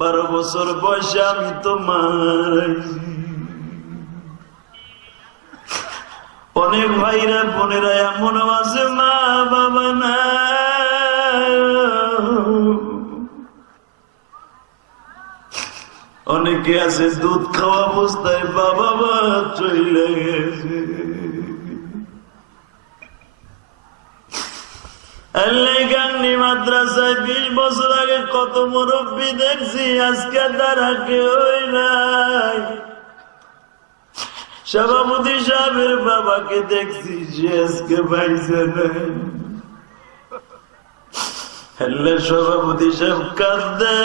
12 বছর বয়সে আমি তোমার অনেক ভাইরা বোনেরা এমন আছে মা বাবা না, অনেকে আছে দুধ খাওয়া অবস্থায় বাবা মা চলে গেছে। গান্ধী মাদ্রাসায় 20 বছর আগে কত মুরব্বী দেখছি, আজকে তারা কেউই নাই। সভাপতি সাহেবের বাবাকে দেখছি, সে আজকে পাইছে নাই। সভাপতি সাহেব কাঁদে,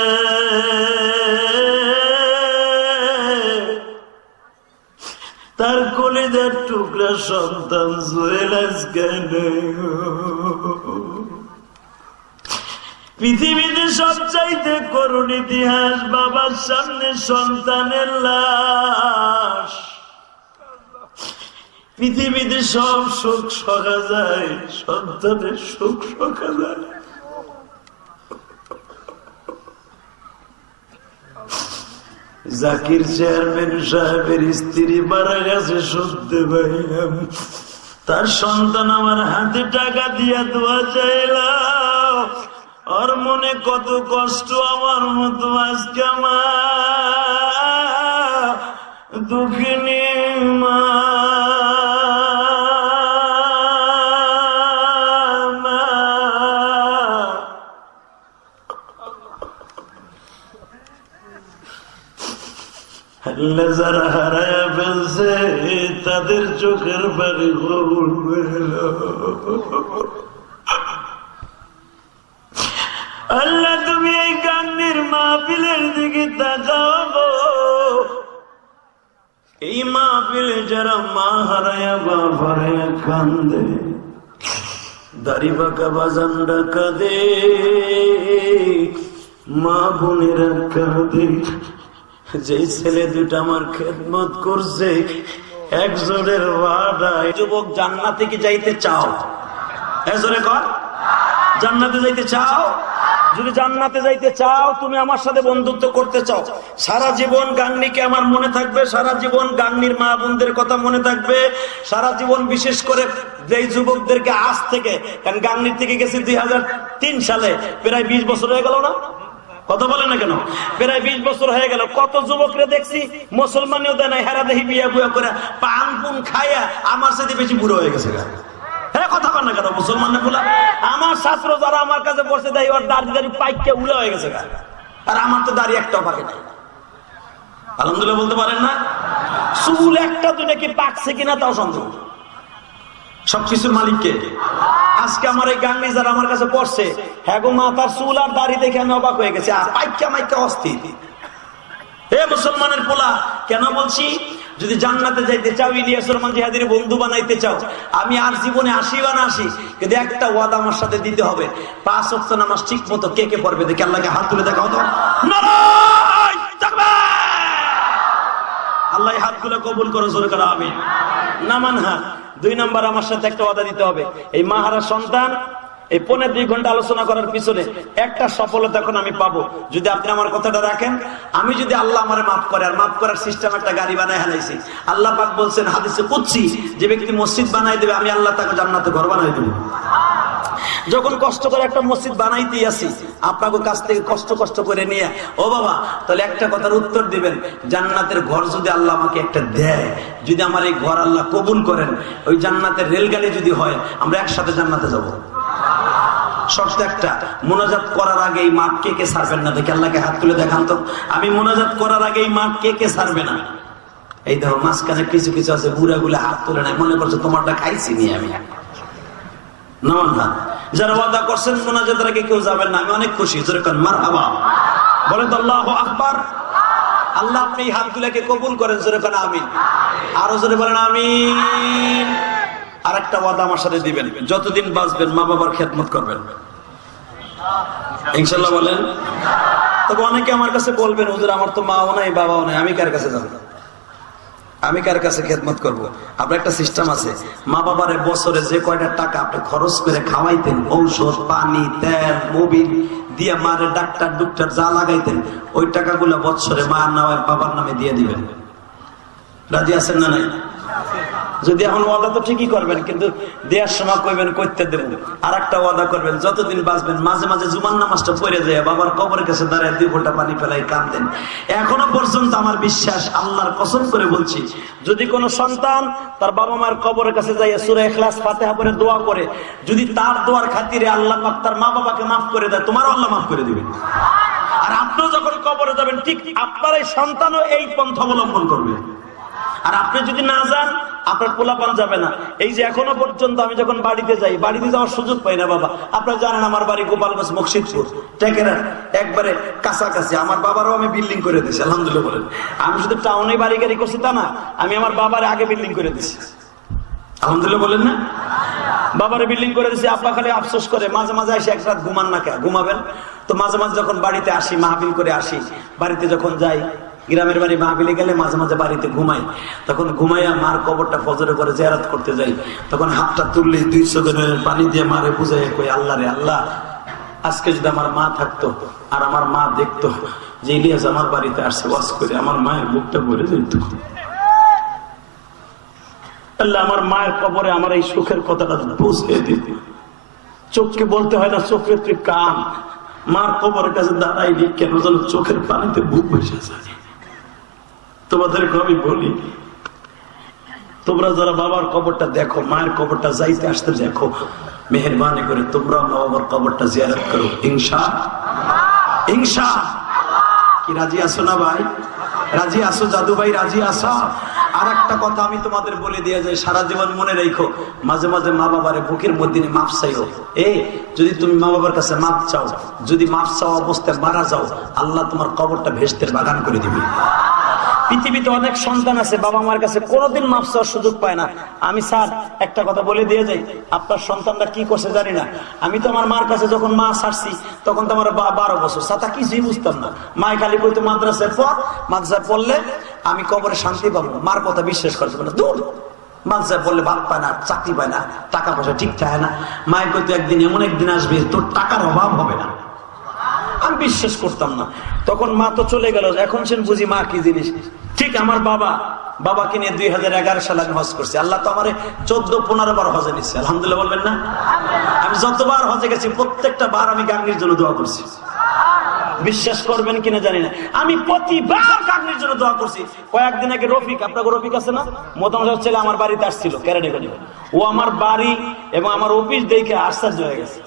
তার কলিজার টুকরা সন্তান জুয়েল আজকে নেই। পৃথিবীতে সবচাইতে করুণ ইতিহাস, বাবার সামনে সন্তানের লাশ। পৃথিবীতে সব সুখ সখা যায়, সন্তানের সুখ সখা যায়। জাকির চেয়ারম্যান সাহেবের স্ত্রী মারা গেছে শুনতে পাইলাম, তার সন্তান আমার হাতে টাকা দিয়া দোয়া চাইলাম। আর মনে কত কষ্ট, আমার মতো আজকে আমার দুঃখিনী মা। যারা হারায়া ফেলছে তাদের চোখের পানি কবুল করে আল্লাহ। তুমি এই গান্ধীর মাহফিলের দিকে তাকাও, এই মাহফিলে যারা মা হারায়া বাপ হারায়া কান্দে, দাড়ি বাঁকা বাজানরা কাঁদে, মা বোনেরা কাঁদে। যে ছেলে দুটা আমার খেদমত করছে, একজনের বাড়ায়। যুবক, জান্নাতে কি যাইতে চাও? এজরে কর, জান্নাতে যাইতে চাও? যদি জান্নাতে যাইতে চাও, তুমি আমার সাথে বন্ধুত্ব করতে চাও, সারা জীবন গাংনীকে আমার মনে থাকবে, সারা জীবন গাংনীর মা বোনদের কথা মনে থাকবে, সারা জীবন। বিশেষ করে যেই যুবকদেরকে আজ থেকে, কারণ গাংনীর থেকে গেছি 2003 সালে, প্রায় 20 বছর হয়ে গেল না? কথা বলে না কেন? প্রায় 20 বছর হয়ে গেল। কত যুবকরা দেখছি মুসলমানিও দেয় না, হেরা দেখি বিয়া বুয়া করে পান পুন খাইয়া আমার সাথে বেশি বুড়ো হয়ে গেছে। হ্যাঁ, কথা বল না কেন? মুসলমানের বলা আমার ছাত্র যারা আমার কাছে বসে দেয়, ওর দাড়ি দাড়ি পাইকে উলে হয়ে গেছে, আর আমার তো দাড়ি একটাও পাকে নাই। আলহামদুলিল্লাহ বলতে পারেন না? চুল একটা দুটা কি পাকছে কিনা তাও সন্দেহ। সবকিছুর মালিককে। আজকে আমার এই গাঙ্গি যারা আমার কাছে পড়ছে, হ্যাঁ গো মা, তার চুল আর দাড়ি দেখে আমি অবাক হয়ে গেছি, আর পাইকা মাইকা অস্থির। হে মুসলমানের পোলা, কেন বলছি? যদি জান্নাতে যাইতে চাও, ইলিয়াস রহমান জিহাদির বন্ধু বানাইতে চাও, আমি আর জীবনে আসি বা না আসি, কিন্তু একটা ওয়াদা আমার সাথে দিতে হবে, 5 ওয়াক্ত নামাজ ঠিক মতো কে কে পড়বে দেখে আল্লাহকে হাত তুলে দেখাও তো। নারায়ে তাকবীর! আল্লাহ হাতগুলো কবুল করো, জোরে করো আমিন। নামান হাত। 2 নাম্বার, আমার সাথে একটা ওয়াদা দিতে হবে, এই মাহারা সন্তান এই 1.5-2 ঘন্টা আলোচনা করার পিছনে একটা সফলতা এখন আমি পাবো যদি আপনি আমার কথাটা রাখেন। আমি যদি আল্লাহ আমারে মাফ করে, আর মাফ করার সিস্টেম একটা গাড়ি বানায় হালাইছি। আল্লাহ পাক বলছেন হাদিসে কুদসি, যে ব্যক্তি মসজিদ বানাই দেবে আমি আল্লাহ তাকে জান্নাতে ঘর বানাই দেব। যখন কষ্ট করে একটা মসজিদ বানাইতেই আসি, আপনাকে কাছ থেকে কষ্ট করে নিয়ে, ও বাবা তাহলে একটা কথার উত্তর দিবেন, জান্নাতের ঘর যদি আল্লাহ আমাকে একটা দেয়, যদি আমার এই ঘর আল্লাহ কবুল করেন, ওই জান্নাতের রেলগাড়ি যদি হয়, আমরা একসাথে জান্নাতে যাব। শর্ত একটা, মোনাজাত করার আগে এই মাঠ কে কে ছাড়বেন না দেখে আল্লাহকে হাত তুলে দেখান তো। আমি মোনাজাত করার আগে এই মাঠ কে কে ছাড়বে না? এই দেখো মাঝখানে কিছু কিছু আছে, বুড়া গুলা হাত তুলে নাই, মনে করছে তোমারটা খাইছি নি আমি। নামান হাত। যারা ওয়াদা করছেন মোনাজাতের আগে কেউ যাবেন না, আমি অনেক খুশি। জোরে কান মারহাবা বলেন তো আল্লাহু আকবার। আল্লাহ আপনি এই হাতগুলোকে কবুল করেন, জোরে কান আমিন। আরো জোরে বলেন আমিন। আর একটা ওয়াদা আমার সাথে দিবেন, যতদিন বাঁচবেন মা বাবার খেদমত করবেন ইনশাআল্লাহ বলেন। তবে অনেকে আমার কাছে বলবেন, হুজুর আমার তো মাও নাই বাবাও নাই, আমি কার কাছে যাব? আমি কার কাছে খেদমত করব? আপনার একটা সিস্টেম আছে, মা বাবারে বছরে যে কয়টা টাকা আপনি খরচ করে খাওয়াইতেন, ঔষধ, পানি, তেল, মোবিল দিয়ে মারে ডাক্তার ডুক্তার যা লাগাইতেন, ওই টাকাগুলো বছরে মার নামে বাবার নামে দিয়ে দিবেন। রাজি আছেন না নাই? যদি এখন ওয়াদা তো ঠিকই করবেন, কিন্তু দেওয়ার সময় কইবেন করতে দেব। আর একটা ওয়াদা করবেন, যতদিন বাঁচবেন মাঝে মাঝে জুমার নামাজটা পড়ে যায়, বাবার কবরের কাছে দাঁড়ায় 2 ফোঁটা পানি ফেলাই কাঁদেন। এখনো পর্যন্ত আমার বিশ্বাস, আল্লাহর কসম করে বলছি, যদি কোনো সন্তান তার বাবা মার কবরের কাছে যাইয়া সূরা ইখলাস ফাতিহা পড়ে দোয়া করে, যদি তার দোয়ার খাতিরে আল্লাহ পাক তার মা বাবাকে মাফ করে দেয়, তোমারও আল্লাহ মাফ করে দিবেন। আর আপনিও যখন কবরে যাবেন, ঠিক আপনার এই সন্তানও এই পন্থা অবলম্বন করবে। আর আপনি যদি না যান, আপনার পোলাপান যাবে না। এই যে এখনো পর্যন্ত আমি যখন বাড়িতে যাই, বাড়িতে যাওয়ার সুযোগ পাই না। বাবা, আপনারা জানেন আমার বাড়ি গোপালগঞ্জ মকসিদপুর, টেকেরা, একবারে কাছাকাছি। আমার বাবারও আমি বিল্ডিং করে দিয়েছি, আলহামদুলিল্লাহ বলেন। আমি শুধু টাউনে বাড়ি গাড়ি করছি তা না, আমি আমার বাবার আগে বিল্ডিং করে দিয়েছি, আলহামদুলিল্লাহ বলেন না। বাবারে বিল্ডিং করে দিয়েছি। আব্বা খালি আফসোস করে, মাঝে মাঝে এসে এক রাত ঘুমান না, কে ঘুমাবেন? তো মাঝে মাঝে যখন বাড়িতে আসি, মাহফিল করে আসি, বাড়িতে যখন যাই, গ্রামের বাড়ি মাহফিলে গেলে মাঝে মাঝে বাড়িতে ঘুমাই, তখন ঘুমাইয়া মার কবরটা ফজরে করে জিয়ারত করতে যাই, তখন হাতটা তুললে 200 দিনের পানি দিয়ে মারে বুঝাই কই, আল্লাহ রে আল্লাহ, আজকে যদি আমার মা থাকতো আর আমার মা দেখতো যে ইলিয়াস আমার বাড়িতে আসছে ওয়াজ করে, আমার মায়ের বুকটা ভরে যেত। আল্লাহ আমার মায়ের কবরে আমার এই সুখের কথাটা বুঝিয়ে দিত। চোখকে বলতে হয় না, চোখের তুই কান, মার কবরের কাছে দাঁড়াইনি কেন যেন চোখের পানিতে বুক বসে যায়। তোমাদেরকে আমি বলি, তোমরা যারা বাবার কবরটা দেখো, মায়ের কবরটা যাইতে আসতে দেখো, মেহেরবানি করে তোমরা মা বাবার কবরটা জিয়ারত করো, ইনশা। কি রাজি আছো না ভাই? রাজি আছো জাদু ভাই? রাজি আছো? আর একটা কথা আমি তোমাদের বলে দিয়ে যাই, সারা জীবন মনে রেখো, মাঝে মাঝে মা বাবারে বুকের মধ্যে মাফ চাইও। যদি তুমি মা বাবার কাছে মাফ চাও, যদি মাফ চাওয়া অবস্থায় মারা যাও, আল্লাহ তোমার কবরটা ভেস্তের বাগান করে দিবে। পৃথিবীতে অনেক সন্তান আছে বাবা মার কাছে কোনোদিন মাফ চাওয়ার সুযোগ পায় না। আমি স্যার একটা কথা বলে দিয়ে যাই, আপনার সন্তানরা কি করছে জানি না, আমি তো আমার মার কাছে যখন মা ছাড়ছি তখন তো আমার 12 বছর, সাথা কিছুই বুঝতাম না। মায় খালি কইতো মাদ্রাসায় পড়, মাদ্রাসায় পড়লে আমি কবরে শান্তি পাবো। মার কথা বিশ্বাস করতে পারে না, দূর, মাদ্রাসায় পড়লে ভাত পায় না, চাকরি পায় না, টাকা পয়সা ঠিক থাকে না। মায় কইতো একদিন এমন একদিন আসবে তোর টাকার অভাব হবে না। আমি বিশ্বাস করতাম না, তখন মা তো চলে গেল, এখন সে বুঝি মা কি জিনিস। ঠিক আমার বাবাকে নিয়ে 2011 সালে আমি হজ করছি। আল্লাহ তো আমার 14-15 বার হজে নিচ্ছে, আলহামদুলিল্লাহ বলবেন না। আমি যতবার হজে গেছি প্রত্যেকটা বার আমি গাঙ্গির জন্য দোয়া করছি। বিশ্বাস করবেন কিনা জানি না, আমি প্রতিবার গাঙ্গির জন্য দোয়া করছি। কয়েকদিন আগে রফিক, আপনাকে রফিক আছে না, মোতামজার ছেলে আমার বাড়িতে আসছিল কেরানীগঞ্জে। ও আমার বাড়ি এবং আমার অফিস দেখে আশ্চর্য হয়ে গেছে।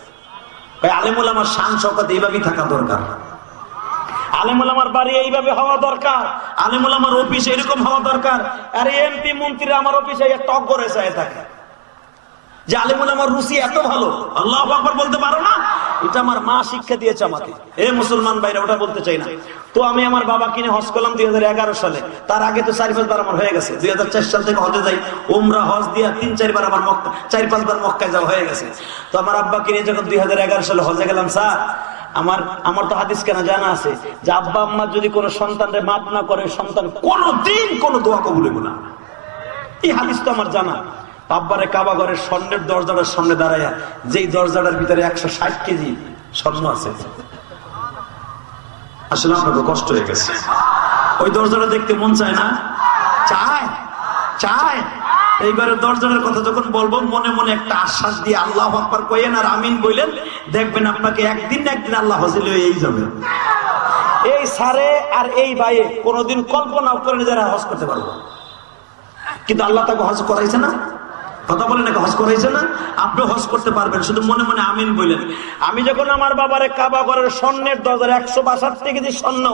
আলেমুল আমার শান শওকত এইভাবেই থাকা দরকার, আলেমুল আমার বাড়ি এইভাবে হওয়া দরকার, আলেমুল আমার অফিস এরকম হওয়া দরকার। আর এমপি মন্ত্রী আমার অফিসে টক করে চায় থাকে যে আলেমুল আমার রুচি এত ভালো, আল্লাহু আকবার বলতে পারো না? এটা আমার মা শিক্ষা দিয়েছে আমাকে। মুসলমান ভাইরা, ওটা বলতে চাই না। তো আমি আমার বাবা কিনে হজ করলাম 2011 সালে। তার আগে তো 4-5 বার আমার হয়ে গেছে। 2004 সাল থেকে হজে যাই, উমরা হজ দিয়া 3-4 বার আমার 4-5 বার মক্কায় যাওয়া হয়ে গেছে। তো আমার আব্বা কিনে যখন 2011 সালে হজে গেলাম, স্যার আমার তো হাদিস কেনা জানা আছে যে আব্বা আম্মা যদি কোনো সন্তানরে মাফ না করে, সন্তান কোনোদিন কোনো দোয়া কবুল হবে না। এই হাদিস তো আমার জানা। আব্বারে কাবা ঘরের স্বর্ণের দরজাটার সামনে দাঁড়াইয়া, যেই দরজাটার ভিতরে 160 কেজি স্বর্ণ আছে, আসলে আপনাকে কষ্ট হয়ে গেছে। ওই দরজাটা দেখতে মন চায় না? চায়। এইবারে দরজার কথা যখন বলবো, মনে মনে একটা আশ্বাস দিয়ে আল্লাহু আকবার কইেন আর আমিন বললেন, দেখবেন আপনাকে একদিন না একদিন আল্লাহ হজে লইয়েই যাবে। এই সারে আর এই ভাইয়ে কোনোদিন কল্পনাও করে যারা হজ করতে পারবো, কিন্তু আল্লাহ তাকে হজ করাইছে না। কথা বলেন, হজ করাইছে না? আপনি হজ করতে পারবেন, শুধু মনে মনে আমিন বললেন। আমি যখন আমার বাবারে কাবা ঘরের স্বর্ণের দরজার 162 কেজি স্বর্ণ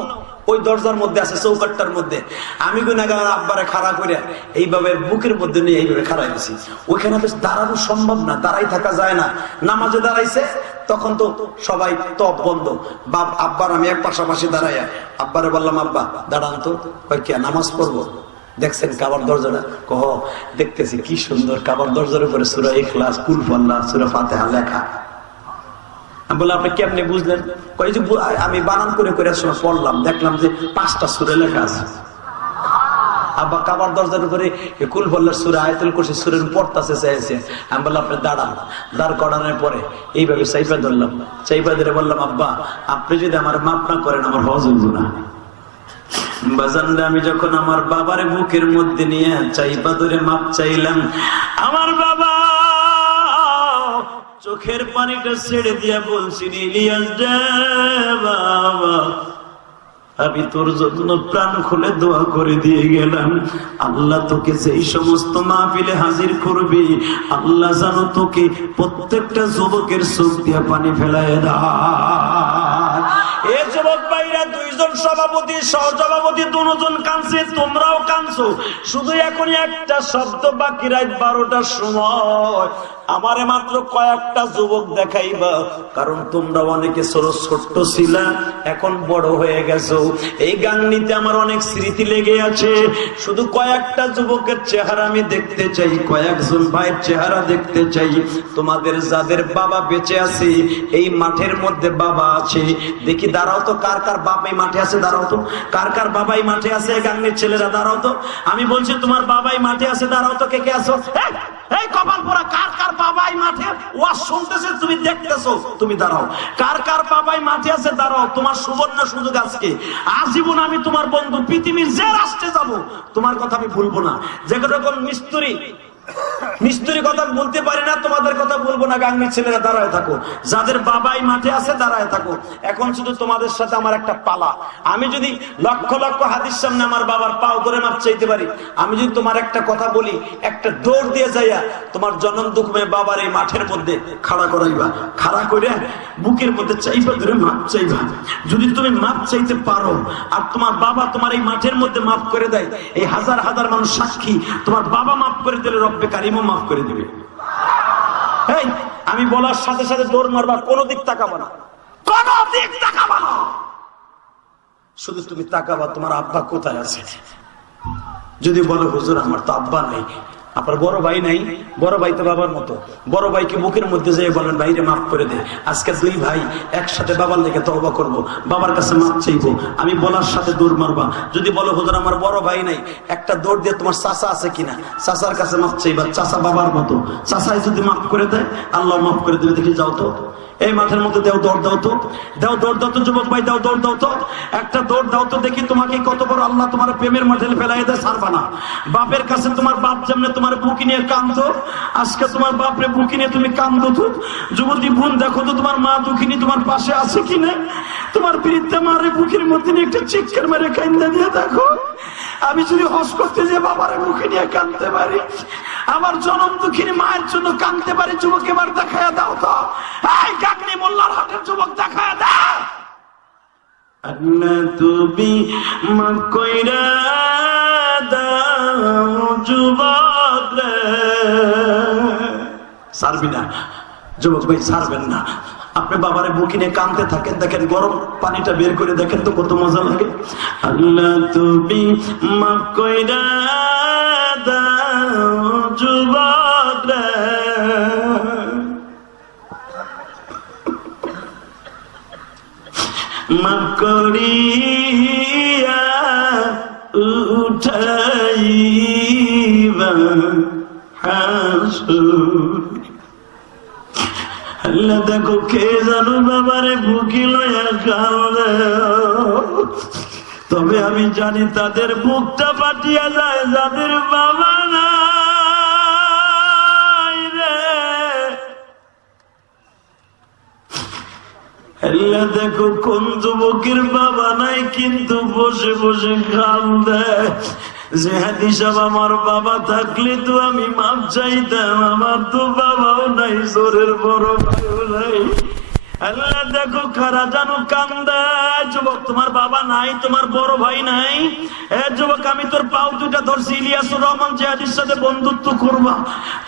ওই দরজার মধ্যে আছে, চৌকাটটার মধ্যে, আমি গুনাহগার আব্বারে খাড়া করে এইভাবে বুকের মধ্যে নিয়ে এইভাবে খাড়াই দিছি। ওইখানে বেশ দাঁড়ানো সম্ভব না, দাঁড়াই থাকা যায় না। নামাজে দাঁড়াইছে, তখন তো সবাই তপ বন্ধ। বাপ আব্বার আমি এক পাশাপাশি দাঁড়াইয়া আব্বারে বললাম, আব্বা দাঁড়ান তো। কে নামাজ পড়বো? দেখছেন কাবার দরজাটা? কহ দেখতেছি, কি সুন্দর কাবার দরজার উপরে সূরা ইখলাস, কুল আল্লাহ, সূরা ফাতিহা লেখা। আমি বললাম, আপনি কেমনে বুঝলেন? কই যে আমি বানান করে সময় পড়লাম, দেখলাম যে 5টা সূরা লেখা আছে। আব্বা কাবার দরজার উপরে কুল বললার সূরা আয়াতুল কুরসি সূরার পড়তাছে চাইছে। আমি বললাম আপনি দাঁড়ান। দাঁড় করানোর পরে এইভাবে চাইপা ধরলাম, চাইপা ধরে বললাম আব্বা আপনি যদি আমার মাপ না করেন আমার হজ হইব না। বাজানরা আমি যখন আমার বাবার বুকের মধ্যে নিয়ে চাইপা ধরে মাপ চাইলাম, আমার বাবা চোখের পানিটা ছেড়ে দিয়া বলছি ইলিয়াস রে বাবা আমি তোর জন্য প্রাণ খুলে দোয়া করে দিয়ে গেলাম, আল্লাহ তোকে যেই সমস্ত মাহফিলে হাজির করবি আল্লাহ জানো তোকে প্রত্যেকটা যুবকের চোখ দিয়া পানি ফেলায় দেয়। এ যুবক ভাইরা দুইজন সভাপতি সহসভাপতি দুজন কাঁদছে, তোমরাও কাঁদছো, শুধু এখন একটা শব্দ বাকি, রাত 12টার সময় আমারে মাত্র কয়েকটা যুবক দেখাইবা, কারণ তোমরা অনেকে ছোট ছিলা এখন বড় হয়ে গেছো। এই গাংনিতে আমার অনেক স্মৃতি লেগে আছে, শুধু কয়েকটা যুবকের চেহারা আমি দেখতে চাই, কয়েকজন ভাইয়ের চেহারা দেখতে চাই। তোমাদের যাদের বাবা বেঁচে আছে এই মাঠের মধ্যে বাবা আছে, দেখি দাঁড়াও তো কার কার বাপ এই মাঠে আছে, দাঁড়াও তো কার কার বাবাই মাঠে আছে, গাংনির ছেলেরা দাঁড়াও তো। আমি বলছি তোমার বাবাই মাঠে আছে, দাঁড়াও তো কে কে আছো। এই কপাল পোড়া কার কার বাবাই মাঠে ওয়াজ শুনতেছে তুমি দেখতেছো, তুমি দাঁড়াও। কার কার বাবাই মাঠে আছে দাঁড়াও, তোমার সুবর্ণ সুযোগ আজকে। আজীবন আমি তোমার বন্ধু, পৃথিবীর যে রাষ্ট্রে যাব তোমার কথা আমি ভুলবো না। যে রকম মিস্ত্রি কথা বলতে পারি না তোমাদের কথা বলবো না। গাংনির ছেলেরা দাঁড়ায় থাকো, যাদের বাবাই মাঠে আছে দাঁড়ায় থাকো। এখন শুধু তোমাদের সাথে আমার একটা পালা, আমি যদি লক্ষ লক্ষ হাদিস সামনে আমার বাবার পাও ধরে মাপ চাইতে পারি, আমি যদি তোমার একটা কথা বলি একটা দৌড় দিয়ে যাইয়া তোমার জনম দুঃখমে বাবার এই মাঠের মধ্যে খাড়া করাইবা, খাড়া করে বুকের মধ্যে চাইবা ধরে মাপ চাইবা। যদি তুমি মাপ চাইতে পারো আর তোমার বাবা তোমার এই মাঠের মধ্যে মাফ করে দেয়, এই হাজার হাজার মানুষ সাক্ষী তোমার বাবা মাফ করে দিলে রব্বে কারিমও মাফ করে দিবে। এই আমি বলার সাথে সাথে দৌড় মারবা, কোনো দিক তাকাবা না, কোনো দিক তাকাবা না, শুধু তুমি তাকাবা তোমার আব্বা কোথায় আছে। যদি বলো হুজুর আমার তো আব্বা নাই, আপনার বড় ভাই নাই, বড় ভাই তো বাবার মতো, বড় ভাইকে বুকের মধ্যে যেয়ে বলেন ভাইরে মাফ করে দে। আজকে দুই ভাই একসাথে বাবার লেগে তওবা করবো, বাবার কাছে মাফ চাইবো। আমি বলার সাথে দৌড় মারবা। যদি বলো হুজুর আমার বড় ভাই নাই, একটা দৌড় দিয়ে তোমার চাচা আছে কিনা, চাচার কাছে মাফ চাইবা, চাচা বাবার মতো, চাচাই যদি মাফ করে দেয় আল্লাহ মাফ করে দেবে। দেখি যাও তো এই মাঠের মধ্যে দেও দৌড় দাও তো, দাও দৌড় দাও তো যুবক ভাই, দাও দৌড় দাও তো, একটা দৌড় দাও তো দেখি তোমাকে কত বড় আল্লাহ তোমার প্রেমের মাঠে ফেলাই দেয়, ছাড়বা না। বাপের কাছে তোমার বাপ যেমন তোমার বুকি নিয়ে কান্দো, আজকে তোমার বাপরে বুকি নিয়ে তুমি কান্দো তো। যুবতী বোন দেখো তো তোমার মা দুঃখিনী তোমার পাশে আছে কিনা, তোমার বিরুদ্ধে মারে বুকের মধ্যে নিয়ে একটা চিৎকার মেরে কান্দা দিয়ে দেখো। আমি যদি হজ করতে যে বাবারে মুখে নিয়ে কাঁদতে পারি, আমার জনম দুঃখিনী মায়ের জন্য কাঁদতে পারি, যুবক এবার দেখায় দাও তো। এই গাগনি মোল্লার হাটের যুবক দেখায় দাও। আল্লাহ তুমি মাফ কইরা দাও যুবক রে। ছাড়বি না যুবক ভাই, ছাড়বেন না। আপনি বাবারে বুকি নিয়ে কাঁদতে থাকেন, দেখেন গরম পানিটা বের করে দেখেন তো কত মজা লাগে। আল্লাহ তুমি মাফ কইরা দাও যুবক রে, মাফ করিয়া উঠাইবা হাসুর। আল্লাহ দেখো কে জানো বাবারে বুকি লয়া কাঁদে, তবে আমি জানি তাদের বুকটা ফাটিয়া যায় যাদের বাবা নাই রে। আল্লাহ দেখো কোন যুবকের বাবা নাই কিন্তু বসে বসে কাঁদে, যে হাদিস আমার বাবা থাকলে তো আমি মাপ চাইতাম, আমার তো বাবাও নাই, জোরের বড় ভাইও নাই। আল্লাহ দেখো কারা জানো কান্দা। যুবক তোমার বাবা নাই, তোমার বড় ভাই নাই, যুবক আমি তোর পাও দুটা ধরছি, ইলিয়াসুর রহমান জিহাদির সাথে বন্ধুত্ব করবা।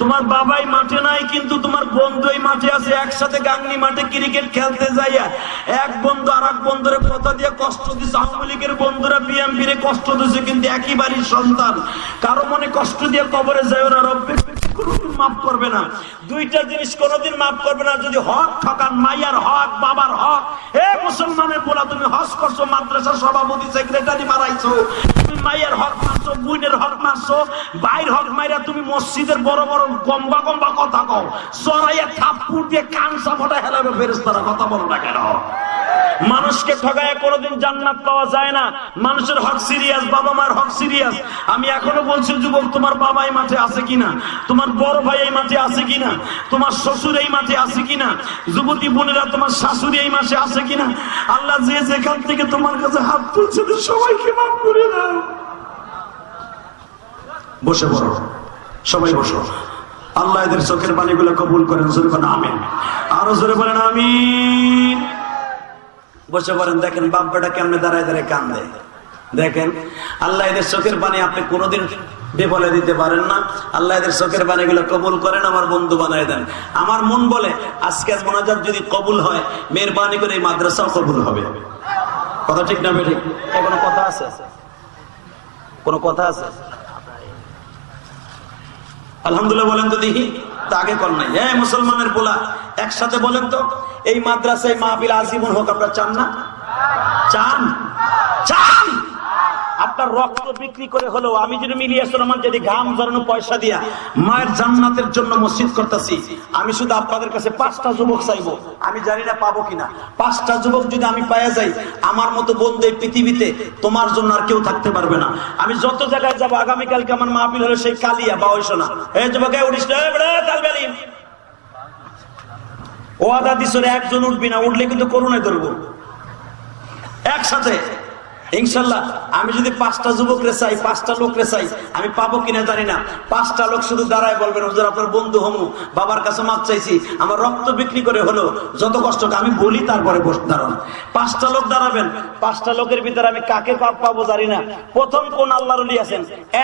তোমার বাবাই মাঠে নাই কিন্তু তোমার বন্ধু এই মাঠে আছে, একসাথে গাংনি মাঠে ক্রিকেট খেলতে যাইয়া এক বন্ধু আর এক বন্ধুরে কথা দিয়ে কষ্ট দিচ্ছে। আওয়ামী লীগের বন্ধুরা বিএনপির কষ্ট দিচ্ছে, কিন্তু একই বাড়ির সন্তান। কারো মনে কষ্ট দিয়ে কবরে যায় না, রব্বে কোনদিন মাফ করবে না। দুইটা জিনিস কোনদিন মাফ করবে না, যদি হক ঠকান, মাইয়ার হক বাবার হক। মুসলমানের বলা তুমি হজ করছো, মাদ্রাসার সভাপতি সেক্রেটারি মারাইছো, তুমি মায়ের হক মারছো, বোনের হক মারছো, ভাইয়ের হক মাইরা তুমি মসজিদের বড় বড় গম্বা গম্বা কথা কও, সরাইয়া থাপ্পড় দিয়ে কানসা ফটা হেলাবে ফেরেশতারা, কথা বলো না কেন? মানুষকে ঠগায় কোনোদিন জান্নাত পাওয়া যায় না। মানুষের হক সিরিয়াস, বাবা মার হক সিরিয়াস। আমি এখনো বলছি যুবক, তোমার বাবা এই মাঠে আছে কিনা, তোমার বড় ভাই এই মাঠে আছে কিনা, তোমার শ্বশুর এই মাঠে আছে কিনা, যুবতী বোনেরা তোমার শাশুড়ি এই মাঠে আছে কিনা। আল্লাহ যে যেখান থেকে তোমার কাছে হাত তুলছে সবাইকে মাফ করে দাও। বসে পড়ো, সবাই বসো। আল্লাহ এদের চোখের পানিগুলো কবুল করেন, জোরে বলেন আমিন। আরো জোরে বলেন আমিন। বসে পড়েন। দেখেন বাপ বেটা কেমনে দাঁড়ায় দাঁড়ায় কান্দে। দেখেন আল্লাহ এদের চোখের পানি আপনি কোনোদিন বিফলে দিতে পারেন না। আল্লাহ এদের চোখের পানিগুলো কবুল করেন, আমার বন্ধু বানায় দেন। আমার মন বলে আজকের মোনাজাত যদি কবুল হয়, মেহেরবানি করে এই মাদ্রাসাও কবুল হবে। কথা ঠিক না বেঠিক? কোনো কথা আছে? কোনো কথা আছে? আলহামদুলিল্লাহ বলেন তো দেখি। তা আগে কর নাই। হ্যাঁ মুসলমানের পোলা, একসাথে বলেন তো, এই মাদ্রাসায় মাহফিল আজীবন হোক আপনারা চান না? চান? চান? আপনার রক্ত বিক্রি করে হলেও আমি যদি ইলিয়াস রহমান যদি ঘাম ঝরানো পয়সা দিয়া মায়ের জান্নাতের জন্য মসজিদ করতেছি, আমি শুধু আপনাদের কাছে 5টা যুবক চাইবো। আমি জানি না পাবো কিনা। 5টা যুবক যদি আমি পাইয়া যাই, আমার মতো বন্ধু এই পৃথিবীতে তোমার জন্য আর কেউ থাকতে পারবে না। আমি যত জায়গায় যাবো, আগামীকালকে আমার মাহফিল হলো সেই কালিয়া বা ওইসোনা, এই যুবক উঠিস না, ও আদা দিশরে একজন উঠবি না, উঠলে কিন্তু করুণায় ধরবো একসাথে ইনশাল্লাহ। আমি যদি 5টা যুবকরে চাই, 5টা লোকরে চাই, আমি পাবো কিনা জানি না। 5টা লোক শুধু দাঁড়ায় বলবেন হুজুর আপনার বন্ধু হমু, বাবার কাছে মাপ চাইছি, আমার রক্ত বিক্রি করে হলো, যত কষ্ট আমি বলি তারপরে দাঁড়ান। 5টা লোক দাঁড়াবেন। 5টা লোকের ভিতরে আমি কাকে পাবো জানি না। প্রথম কোন আল্লাহর ওলি আছেন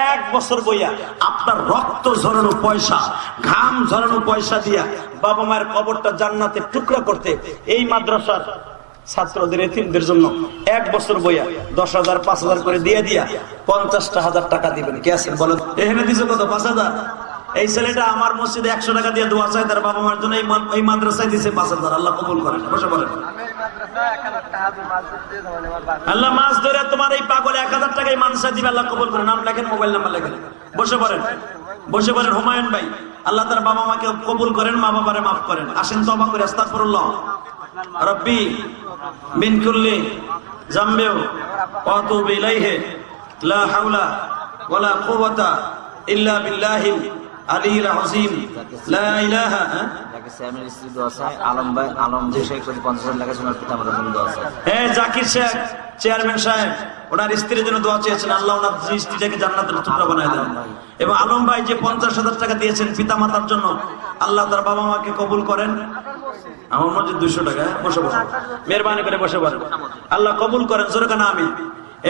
1 বছর বইয়া আপনার রক্ত ঝরানো পয়সা, ঘাম ঝরানো পয়সা দিয়া বাবা মায়ের কবরটা জান্নাতের টুকরা করতে এই মাদ্রাসার ছাত্রদের এতিমদের জন্য 1 বছর বইয়া 10,000 5,000 করে দিয়ে দিয়া 50,000 টাকা দিবেন। কে আছেন বলেন? এখানে দিছে কত? 5,000। এই ছেলেটা আমার মসজিদে 100 টাকা দিয়ে দোয়া চাই তার বাবা মার জন্য, এই মাদ্রাসায় দিছে 5,000। আল্লাহ কবুল করেন। বসে বলেন। আল্লাহ মাস ধরে তোমার এই পাগলে 1,000 টাকা এই মাদ্রাসায় দিবে, আল্লাহ কবুল করেন। নাম লেখেন, মোবাইল নাম্বার লেখেন। বসে পড়েন, বসে পড়েন। হুমায়ুন ভাই, আল্লাহ তার বাবা মাকে কবুল করেন, মা বাবারে মাফ করেন। আসেন তওবা করে আস্তাগফিরুল্লাহ রব্বি মিন কুল্লি যামবিন ওয়া আতুবু ইলাইহি লা হাওলা ওয়ালা কুওয়াতা ইল্লা বিল্লাহিল আলিয়্যিল আযীম লা ইলাহা। জাকির স্ত্রী দোয়া চাই, আলম ভাই, আলম যে শেখ 50,000 টাকা সোনার পিতা মাতার জন্য দোয়া চাই। হ্যাঁ জাকির শেখ চেয়ারম্যান সাহেব ওনার স্ত্রীর জন্য দোয়া চেয়েছেন, আল্লাহ ওনার স্ত্রীটাকে জান্নাতের টুকরা বানায় দেন। এবং আলম ভাই যে 50,000 টাকা দিয়েছেন পিতা মাতার জন্য, আল্লাহ তার বাবা মাকে কবুল করেন। আমার মসজিদ 200 টাকা। বসে বসে মেহরবানি করে বসে বসে আল্লাহ কবুল করেন। জোরে কানা আমিন।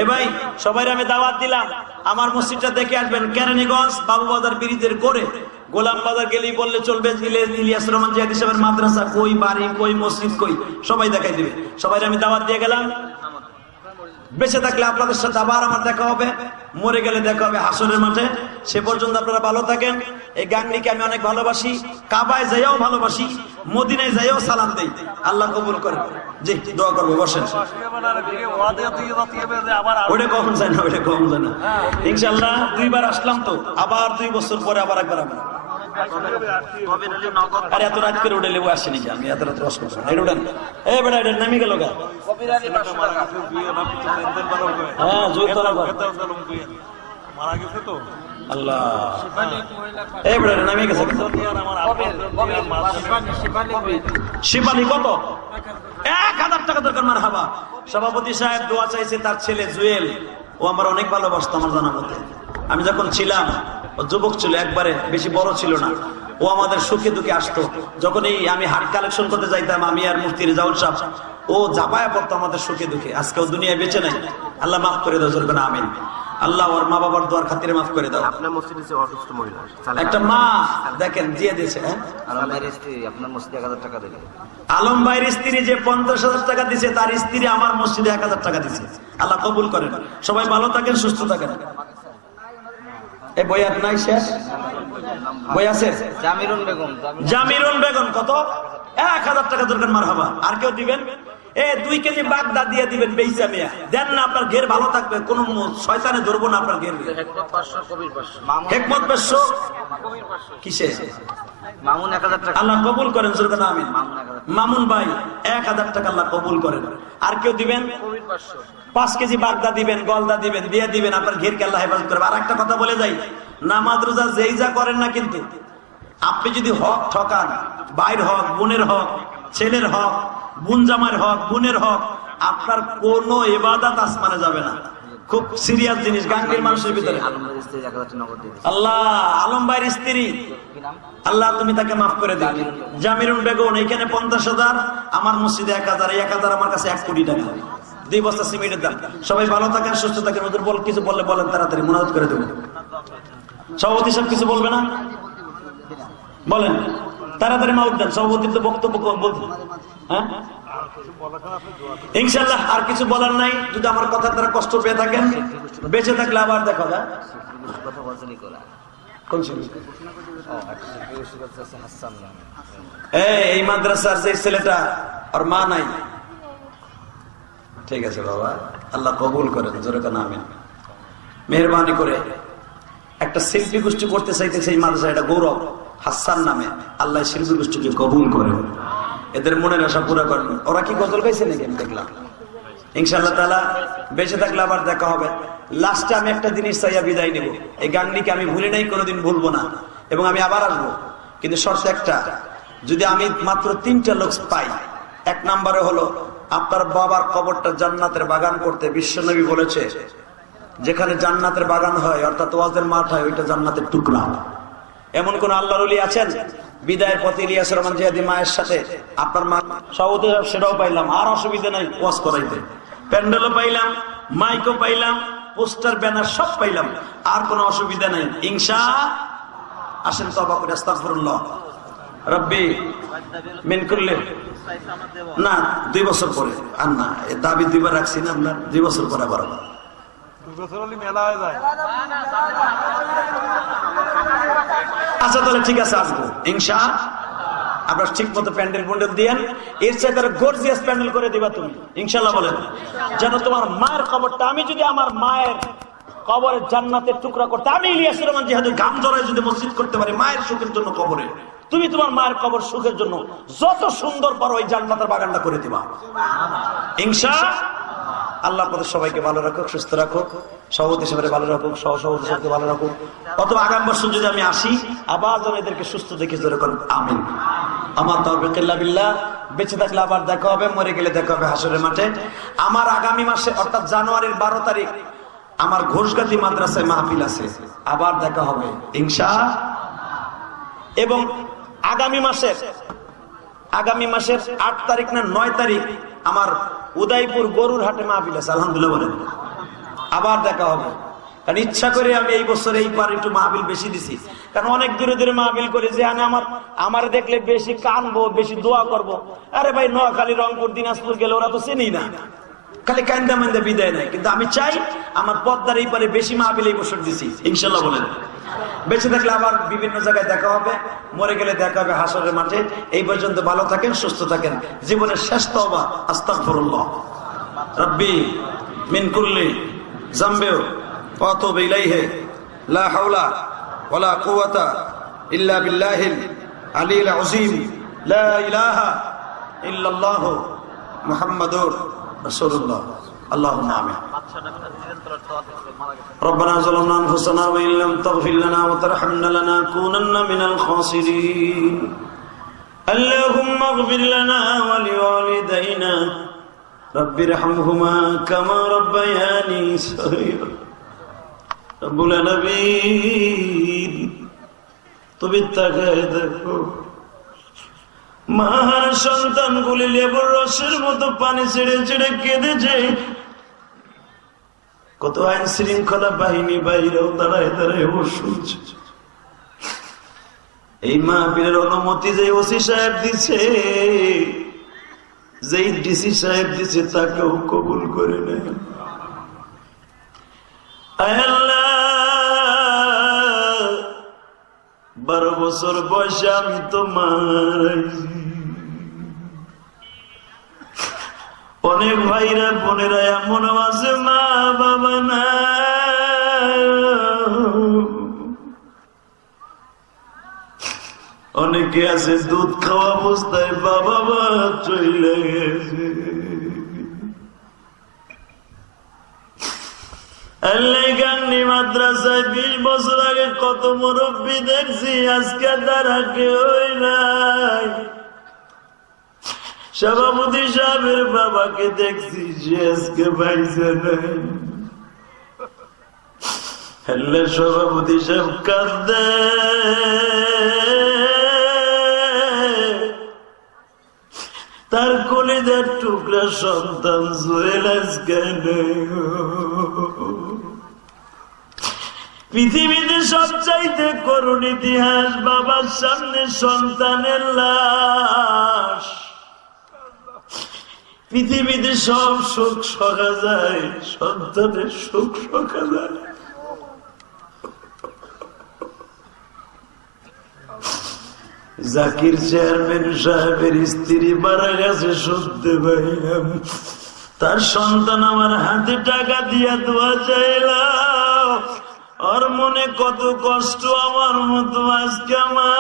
এ ভাই সবাই আমি দাওয়াত দিলাম, আমার মসজিদটা দেখে আসবেন। কেরানীগঞ্জ বাবুবাজার ব্রিজের করে গোলাম বাজার গেলেই বললে চলবে ইলিয়াস রহমান জিয়াদি সাহেবের মাদ্রাসা কই, বাড়ি কই, মসজিদ কই, সবাই দেখাই দিবে। সবাই আমি দাওয়াত দিয়ে গেলাম। বেঁচে থাকলে আপনাদের সাথে আবার আমার দেখা হবে, মরে গেলে দেখা হবে হাসরের মাঠে। সে পর্যন্ত আপনারা ভালো থাকেন। এই গাংনিকে আমি অনেক ভালোবাসি, কাবায় যাইও ভালোবাসি, মদিনায় যাইও সালাম দেই। আল্লাহ কবুল করেন। জি দোয়া করবো, বসেন। ওইটা কখন যায় না, ওইটা কখন যায় না। ইনশাল্লাহ 2বার আসলাম তো, আবার 2 বছর পরে আবার একবার আমি। আরে এত রাত করে উঠে লেবু আসেনি, আমি এত রাত রস করছি। উঠেন, এই বেটা এটা নামি গেল গা। হ্যাঁ মারা গেছে তো আল্লাহ। এই বেটা নামি গেছে। শিবানী কত? 1,000 টাকা দরকার। মারহাবা। সভাপতি সাহেব দোয়া চাইছে, তার ছেলে জুয়েল, ও আমার অনেক ভালোবাসতো আমার জানা মতে। আমি যখন ছিলাম, ও যুবক ছিল, একবারে বেশি বড় ছিল না। ও আমাদের সুখে দুঃখে আসতো। যখন আমি হাট কালেকশন করতে যাইতাম, আমি আর মুফতি রেজাউল সাহেব, ও জাপায়া পড়তো আমাদের সুখে দুঃখে। আজকে ও দুনিয়া বেঁচে নাই, আল্লাহ মাফ করে দাও। জোরে বলেন আমিন। আল্লাহ ওর মা বাবার দোয়ার খাতিরে মাফ করে দাও। আপনার মসজিদে যে অসুস্থ মহিলা একটা মা দেখেন দিয়ে দিয়েছে। আলম ভাইয়ের স্ত্রী আপনার মসজিদে 1,000 টাকা দেবে। আলম ভাইয়ের স্ত্রী যে 50,000 টাকা দিছে, তার স্ত্রী আমার মসজিদে 1,000 টাকা দিছে। আল্লাহ কবুল করেন। সবাই ভালো থাকেন, সুস্থ থাকেন। এই বই আর নাই শেষ? বই আছে? জামিরুন বেগম। জামিরুন বেগম কত? 1,000 টাকা দরকার। মারহাবা। আর কেউ দিবেন? 2 কেজি বাগদা দিয়ে দিবেন বেইচা মিয়া, দেন না, আপনার ঘের ভালো থাকবে, কোন শয়তানে ধরবো না আপনার ঘের। হেকমত 500 কিসে? মামুন 1000 টাকা। আল্লাহ কবুল করেন, জোরে বলেন আমিন। মামুন 1000 মামুন ভাই 1000 টাকা আল্লাহ কবুল করেন। আর কেউ দিবেন? 5 কেজি বাগদা দিবেন, গলদা দিবেন, দিয়ে দিবেন, আপনার ঘেরকে আল্লাহ হেফাজত করবে। আর একটা কথা বলে যাই, নামাজ রোজা যেই যা করেন না, কিন্তু আপনি যদি হক ঠকান, ভাইয়ের হক, বোনের হক, ছেলের হক, বোন জামাইয়ের হক, বোনের হক, আপনার কোনো ইবাদত আসমানে যাবে না। খুব সিরিয়াস জিনিস গাঙ্গের মানুষের ভিতরে। আলমবাইয়ের স্ত্রী 1000 টাকা নগদ দিয়ে দিয়েছে। আল্লাহ আলম ভাইয়ের স্ত্রী, কি নাম? আল্লাহ তুমি তাকে মাফ করে দিন। জামিরুন বেগম, এখানে 50,000, আমার মসজিদে 1000, 1000 আমার কাছে 1 কোটি টাকা। 2 বস্তা সিমেন্টের দাম। সবাই ভালো থাকেন, সুস্থ থাকেন। ওদের বল, কিছু বললে বলেন, তাড়াতাড়ি মুনাজাত করে দেবো। সভাপতি সাহেব কিছু বলবে না? বলেন তাড়াতাড়ি মাউথ দেন, সভাপতি তো বক্তব্য বলতে। হ্যাঁ ইনশাল্লাহ আর কিছু বলার নাই। যদি আমার কথা তারা কষ্ট পেয়ে থাকেন, বেঁচে থাকলে আবার দেখা যায়। কথা বলছেনই কোলা। কোন শিল্পী? ও আচ্ছা, শিল্পী করতেছে হাসান নামে। এই মাদ্রাসার যে ছেলেটা, আর মা নাই। ঠিক আছে বাবা, আল্লাহ কবুল করেন, জোরে কেন আমিন। মেহরবানি করে একটা শিল্পী গোষ্ঠী করতে চাইতেছে এই মাদ্রাসা, এটা গৌরব। হাসান নামে, আল্লাহ শিল্পী গোষ্ঠীকে কবুল করেন, এদের মনের আশা পুরা করেন। ওরা কি গজল গাইছে নাকি আমি দেখলাম। ইনশাআল্লাহ তাআলা বেঁচে থাকলে আবার দেখা হবে। লাস্টে আমি একটা জিনিস চাইয়া বিদায় নেব। এই গানটিকে আমি ভুলি নাই, কোনোদিন ভুলবো না, এবং আমি আবার আসবো। কিন্তু শর্ত একটা, যদি আমি মাত্র 3টা লোক পাই। 1 নম্বরে হলো আপনার বাবার কবরটা জান্নাতের বাগান করতে। বিশ্বনবী বলেছে, যেখানে জান্নাতের বাগান হয়, অর্থাৎ ওয়াজের মাঠ হয়, ওইটা জান্নাতের টুকরা। এমন কোন আল্লাহর ওলি আছেন? বিদায়ের পথে ইলিয়াস রহমান জিহাদি মায়ের সাথে আপনার মা সভাপতি, সেটাও পাইলাম, আর অসুবিধা নাই ওয়াজ করাইতে। প্যান্ডেলও পাইলাম, মাইকও পাইলাম, পোস্টার ব্যানার সব পাইলাম, আর কোনো অসুবিধা নাই। আসেন তওবা করে আস্তাগফিরুল্লাহ রব্বি মিন কুল্লি। না 2 বছর পরে, আর না, এই দাবি 2 বার রাখছি না আপনার, 2 বছর পরে আবার। আচ্ছা তাহলে ঠিক আছে, আসবো ইনশাআল্লাহ। আপনার ঠিক মতো প্যান্ডেল প্যান্ডেল দিয়েন, এর চাইতে গর্জিয়াস প্যান্ডেল করে দিবা তুমি ইনশাআল্লাহ। বলেন যেন তোমার মায়ের কবরটা, আমি যদি আমার মায়ের কবরের জান্নাতের টুকরা করতে, আমি ইলিয়াস রহমান জিহাদি গাম জড়ায় যদি মসজিদ করতে পারি মায়ের সুখের জন্য কবরে, তুমি তোমার মায়ের কবর সুখের জন্য যত সুন্দর পারো ওই জান্নাতের বাগানটা করে দিবা ইনশাআল্লাহ। আল্লাহ আপনাদের সবাইকে ভালো রাখুক, সুস্থ রাখুক, সভাপতি সাহেবের ভালো রাখুক, সহসভাপতি সাহেবকে ভালো রাখুক। অথবা আগামী বছর যদি আমি আসি, আবার যেন এদেরকে সুস্থ দেখে যেরকম আমিন। আমার তাওফীক ইল্লা বিল্লাহ। বেঁচে থাকলে আবার দেখা হবে, মরে গেলে দেখা হবে হাসরের মাঠে। আমার আগামী মাসে অর্থাৎ জানুয়ারির 12 তারিখ আমার ঘোষগাতি মাদ্রাসায় মাহফিল আছে, আবার দেখা হবে ইনশাআল্লাহ। এবং আগামী মাসের 8 তারিখ না 9 তারিখ আমার উদয়পুর গরুর হাটে মাহফিল আছে, আলহামদুলিল্লাহ বলেন। আবার দেখা হবে, কারণ ইচ্ছা করে আমি এই বছর এইবার একটু মাহফিল বেশি দিছি, কারণ অনেক দূরে দূরে মাহফিল করে যে আমার দেখলে বেশি কানবো, বেশি দোয়া করব। আরে ভাই, নোয়াখালী, রংপুর, দিনাজপুর গেলে ওরা তো চিনি না, খালি কান্দা মান্দা বিদায় নেয়। কিন্তু আমি চাই আমার পদ্মার এই পারে বেশি মাহফিল এই বছর দিছি ইনশাল্লাহ বলেন। বেঁচে থাকলে আবার বিভিন্ন জায়গায় দেখা হবে, মরে গেলে দেখা হবে হাসরের মাঠে। এই পর্যন্ত ভালো থাকেন, সুস্থ থাকেন। জীবনের শেষ তওবা আস্তাগফিরুল্লাহ রব্বি মিন কুল্লি যামবিন ওয়া আতুবু ইলাইহি লা হাওলা ওয়ালা কুওয়াতা ইল্লা বিল্লাহিল আলিয়্যিল আযীম লা ইলাহা ইল্লাল্লাহু মুহাম্মাদুর রাসূলুল্লাহ। আল্লাহুম্মা আমিন। ربنا ظلمنا أنفسنا وإن لم تغفر لنا وترحمنا لنكونن من الخاسرين. اللهم اغفر لنا ولوالدينا رب ارحمهما كما ربياني صغيرا. رب العالمين তুমি তাকায় দেখো, মার সন্তানগুলি লেবুর রসের মতো পানি ছেড়ে ছেড়ে কেঁদেছে। কত আইন শৃঙ্খলা বাহিনী বাইরেও দাঁড়ায় দাঁড়ায় শুনছে। এই মাহফিলের অনুমতি যে ওসি সাহেব দিছে, যেই ডিসি সাহেব দিছে, তাকেও কবুল করে নেয়। আল্লাহ, 12 বছর বয়সে আমি তো মারাইছি, অনেক ভাইরা বোনেরা এমন আছে মা বাবা না, অনেকে আছে দুধ খাওয়া অবস্থায় বাবা মা চলে গেছে। মাদ্রাসায় 20 বছর আগে কত মুরব্বী দেখছি, আজকে তারা কেউই নাই। সভাপতি সাহেবের বাবাকে দেখছি, যে আজকে বাইসে নাই। সভাপতি সাহেব কাঁদে, তার কলিজার টুকরা সন্তান জুয়েল আজকে নেই। পৃথিবীতে সবচাইতে করুণ ইতিহাস, বাবার সামনে সন্তানের লাশ। পৃথিবীতে সব সুখ সখা যায়, সন্তানের সুখ সখা যায়। জাকির চেয়ারম্যান সাহেবের স্ত্রী মারা গেছে শুনতে পাইলাম, তার সন্তান আমার হাতে টাকা দিয়া দোয়া চাইলাম। ওর মনে কত কষ্ট, আমার মতো আজকে মা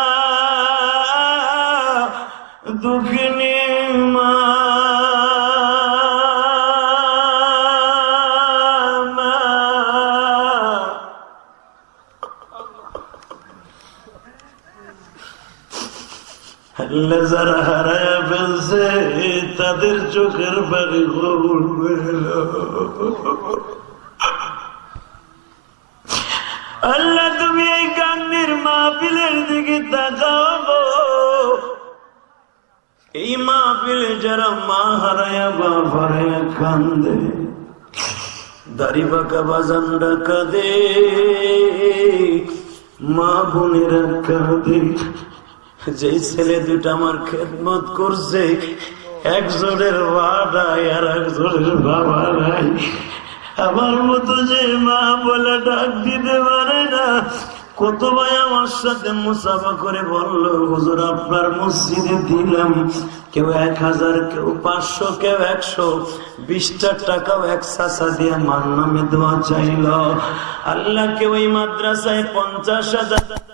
দুঃখিনী মা। যারা হারায়া ফেলছে তাদের চোখের পানি কবুল করে নাও। আল্লাহ তুমি এই কান্দির মাহফিলের দিকে তাকাও। এই মাহফিলে যারা মা হারায়া বাপ হারায়া কান্দে, দাড়ি বাঁকা বাজানরা কাঁদে, মা বোনেরা কাঁদে। যেই ছেলে দুটা আমার খেদমত করছে, একজনের মা নাই আর একজনের বাবা নাই। আমার মতো যে মা বলে ডাক দিতে পারে না, কত ভাই আমার সাথে মুসাফা করে বলল, হুজুর আপনার মসজিদে দিলাম, কেউ 1000, কেউ 500, কেউ 100, 20টা টাকাও এক চাচা দিয়ে মার নামে দোয়া চাইল। আল্লাহ কেউ এই মাদ্রাসায় 50,000